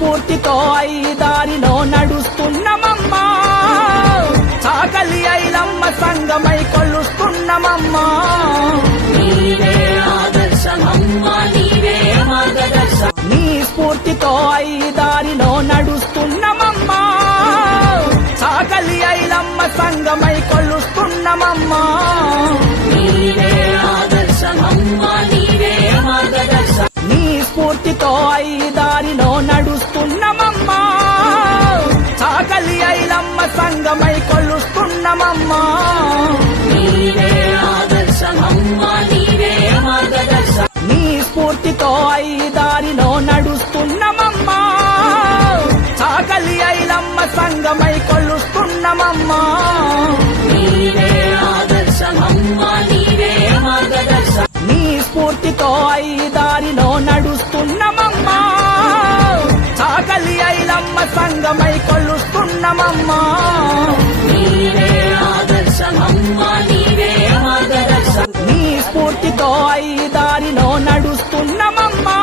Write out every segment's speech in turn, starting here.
స్ఫూర్తితో ఈ దారిలో నడుస్తున్నమమ్మా, చాకలి ఐలమ్మ సంగమై కొలుస్తున్నమమ్మా. నీవే ఆదర్శమమ్మా, నీవే మార్గదర్శనం. నీ స్ఫూర్తితో ఈ దారిలో నడుస్తున్నమమ్మా, చాకలి ఐలమ్మ సంగమై కొలుస్తున్నమమ్మా. నీవే ఆదర్శమమ్మా, నీవే మార్గదర్శనం. నీ స్ఫూర్తితో ఈ దారిలో నడుస్తున్నమమ్మా, చాకలి ఐలమ్మ సంగమై కొలుస్తున్నమమ్మా. నీవే ఆదర్శమమ్మా, నీవే మార్గదర్శనం. నీ స్ఫూర్తితో ఈ దారిలో నడుస్తున్నమమ్మా, చాకలి ఐలమ్మ సంగమై కొలుస్తున్నమమ్మా. నీవే ఆదర్శమమ్మా, నీవే మార్గదర్శనం. నీ స్ఫూర్తితో ఈ దారిలో నడుస్తున్నమమ్మా, చాకలి ఐలమ్మ సంగమై కొలుస్తున్నమమ్మా. నీవే ఆదర్శమమ్మా, నీవే మార్గదర్శనం. నీ స్ఫూర్తితో ఈ దారిలో నడుస్తున్నమమ్మా,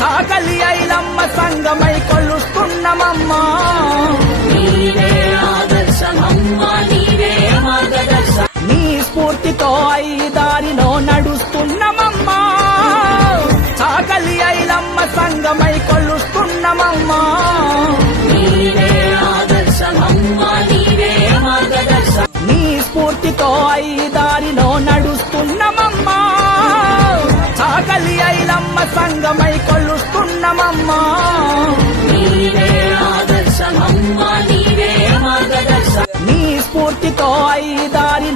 చాకలి ఐలమ్మ సంగమై కొలుస్తున్నమమ్మా. నీవే ఆదర్శమమ్మా, నీవే మార్గదర్శనం. నీ స్ఫూర్తితో ఈ దారిలో నడుస్తున్నమమ్మా, చాకలి ఐలమ్మ సంగమై కొలుస్తున్నమమ్మా. నీవే ఆదర్శమమ్మా, నీవే మార్గదర్శనం. నీ స్ఫూర్తితో ఈ దారిలో నడుస్తున్నమమ్మా, చాకలి ఐలమ్మ సంగమై కొలుస్తున్నమమ్మా. నీవే ఆదర్శమమ్మా, నీవే మార్గదర్శనం. నీ స్ఫూర్తితో ఈ దారి